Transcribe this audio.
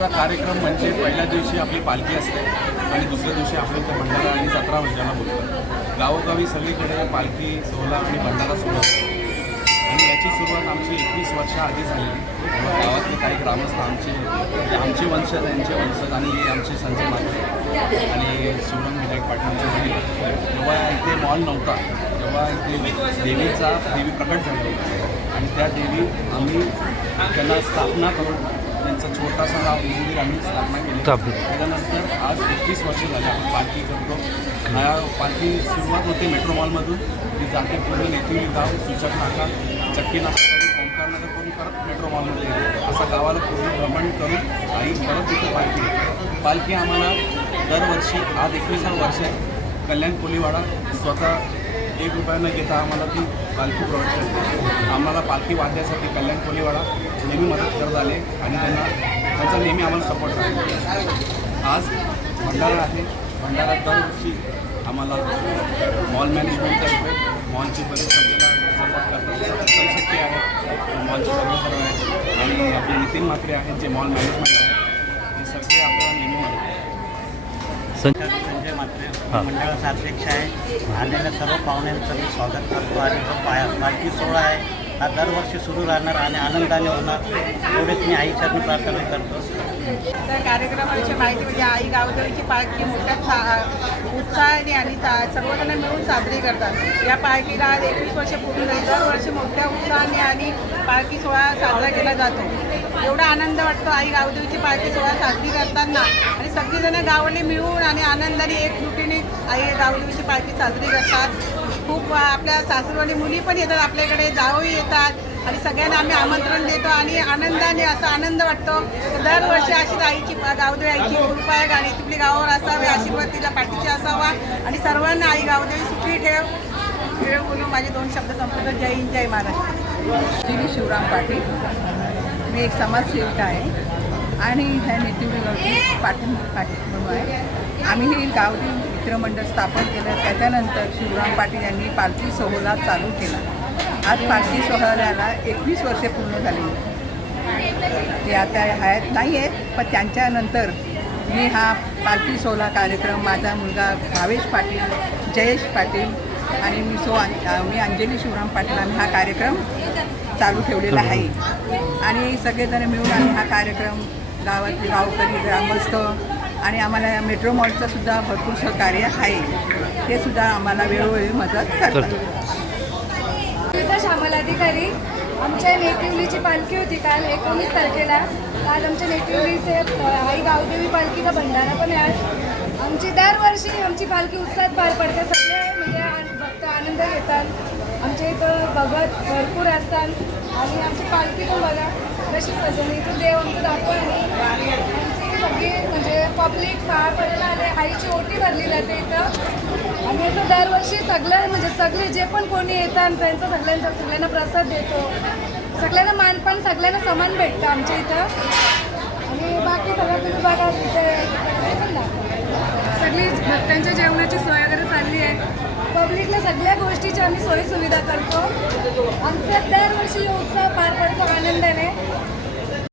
कार्यक्रम म्हणजे पहिल्या दिवशी आपली पालखी असते आणि दुसऱ्या दिवशी आपलं इथं भंडारा आणि जत्रा भंडारा बोलतात. गावोगावी सगळीकडे पालखी सोहळा आणि भंडारा सुरू असतो. आणि याची सुरुवात आमची एकवीस वर्षाआधी झाली तेव्हा गावातले काही ग्रामस्थ आमचे आमचे वंशज यांचे वंशज आणि हे आमचे संजय माते आणि शिवम विनायक पाटीलचे वडील. तेव्हा इथे मॉल नव्हता तेव्हा इथे देवीचा देवी प्रकट झाली आणि त्या देवी आम्ही त्यांना स्थापना करून त्यांचा छोटासा नाव मंदिर आम्ही स्थापना केली. त्याच्यानंतर आज एकवीस वर्ष झाले आपण पालखी करतो. ह्या पालखी सुरुवात होते मेट्रो मॉलमधून ती जाते पूर्ण नेती गाव सूचक नाका चक्की नाका करून ओंकारनगर करून परत मेट्रो मॉलमध्ये येते. असं गावाला पूर्ण भ्रमण करून आई परत तिथे पालखी. पालखी आम्हाला दरवर्षी आज एकविसावं वर्ष आहे. कल्याण कोलीवाडा स्वतः एक रुपया न घेता आम्हाला ती पालखी प्रोव्हाइड करते आम्हाला पालखी वाढण्यासाठी कल्याण कोलीवाडा नेहमी मदत करत आले आणि त्यांना त्यांचा नेहमी आम्हाला सपोर्ट आहे आज भंडारा आहे. भंडारा दरवर्षी आम्हाला मॉल मॅनेजमेंटतर्फे मॉलचे बरेच सपोर्ट करतात. जसं आहे. मॉलचे सर्व आणि आपले नितीन मात्रे आहेत जे मॉल मॅनेजमेंट आहे ते सगळे आपल्याला नेहमी मदत करतात. मंडळाचा अध्यक्ष आहे. आलेल्या सर्व पाहुण्यांचं मी स्वागत करतो आणि जो पाया पालखी सोहळा आहे हा दरवर्षी सुरू राहणार आणि आनंदाने होणार एवढेच मी आईच्या प्रार्थना करतो. त्या कार्यक्रमाची माहिती म्हणजे आई गावदेवीची पालखी मोठ्या सा उत्साहाने आणि सर्वजण मिळून साजरी करतात. या पालखीला आज एकवीस वर्ष पूर्ण झाली. दरवर्षी मोठ्या उत्साहाने आणि पालखी सोहळा साजरा केला जातो. एवढा आनंद वाटतो आई गावदेवीची पालखी सोहळा साजरी करताना. आणि सगळीजणं गावाने मिळून आणि आनंदाने एकजुटीने आई गावदेवीची पालखी साजरी करतात. खूप आपल्या सासरवाडी मुली पण येतात आपल्याकडे जावई येतात आणि सगळ्यांना आम्ही आमंत्रण देतो आणि आनंदाने असा आनंद वाटतो. दरवर्षी अशीच आईची गावदेवी आईची कृपा आहे आणि तिथली गावावर असावी आशीर्वाद तिला पाठीशी असावा आणि सर्वांना आई गावदेवी सुखी ठेव. ठेव बोलून माझे दोन शब्द संपूर्ण जय हिंद जय महाराष्ट्र. श्री शिवराम पाटील. मी एक समाजसेविका आहे आणि ह्या नेतृत्वाची पाटील पाटील आहे. आम्ही हे मित्रमंडळ स्थापन केलं. त्याच्यानंतर शिवराम पाटील यांनी पालखी सोहळा चालू केला. आज पालखी सोहळ्याला एकवीस वर्षे पूर्ण झाली. ते आता आहेत नाही आहेत पण त्यांच्यानंतर मी हा पालखी सोहळा कार्यक्रम माझा मुलगा भावेश पाटील जयेश पाटील आणि मी सो मी अंजली शिवराम पाटील आम्ही हा कार्यक्रम चालू ठेवलेला आहे. आणि सगळेजण मिळून आम्ही हा कार्यक्रम गावातले गावकरी ग्रामस्थ आणि आम्हाला या मेट्रो मॉलचं सुद्धा भरपूर सहकार्य आहे. ते सुद्धा आम्हाला वेळोवेळी मदत करतात. श्यामल अधिकारी आमच्या नेटिवलीची पालखी होती काल एकोणीस तारखेला. काल आमच्या नेटिवलीचे आई गावदेवी पालखीचा भंडारा पण आहे. आज आमची दरवर्षी आमची पालखी उत्साहात पार पडते. सगळे म्हणजे भक्त आनंद घेतात. आमच्या इथं भगत भरपूर असतात. आणि आमची पालखी पण बघा कशी सजवली इथं देव आमचं म्हणजे पब्लिक पार पडायला आले आईची ओटी भरली जाते इथं. आणि असं दरवर्षी सगळं म्हणजे सगळे जे पण कोणी येतात त्यांचं सगळ्यांचा सगळ्यांना प्रसाद देतो. सगळ्यांना मानपान सगळ्यांना समान भेटतं आमच्या इथं. आणि बाकी सगळं तुम्ही बघा तिथे. सगळी भक्तांच्या जेवणाची सोय वगैरे चालली आहे. पब्लिकला सगळ्या गोष्टीची आम्ही सोयीसुविधा करतो. आमचा दरवर्षी उत्सव पार पडतो आनंदाने.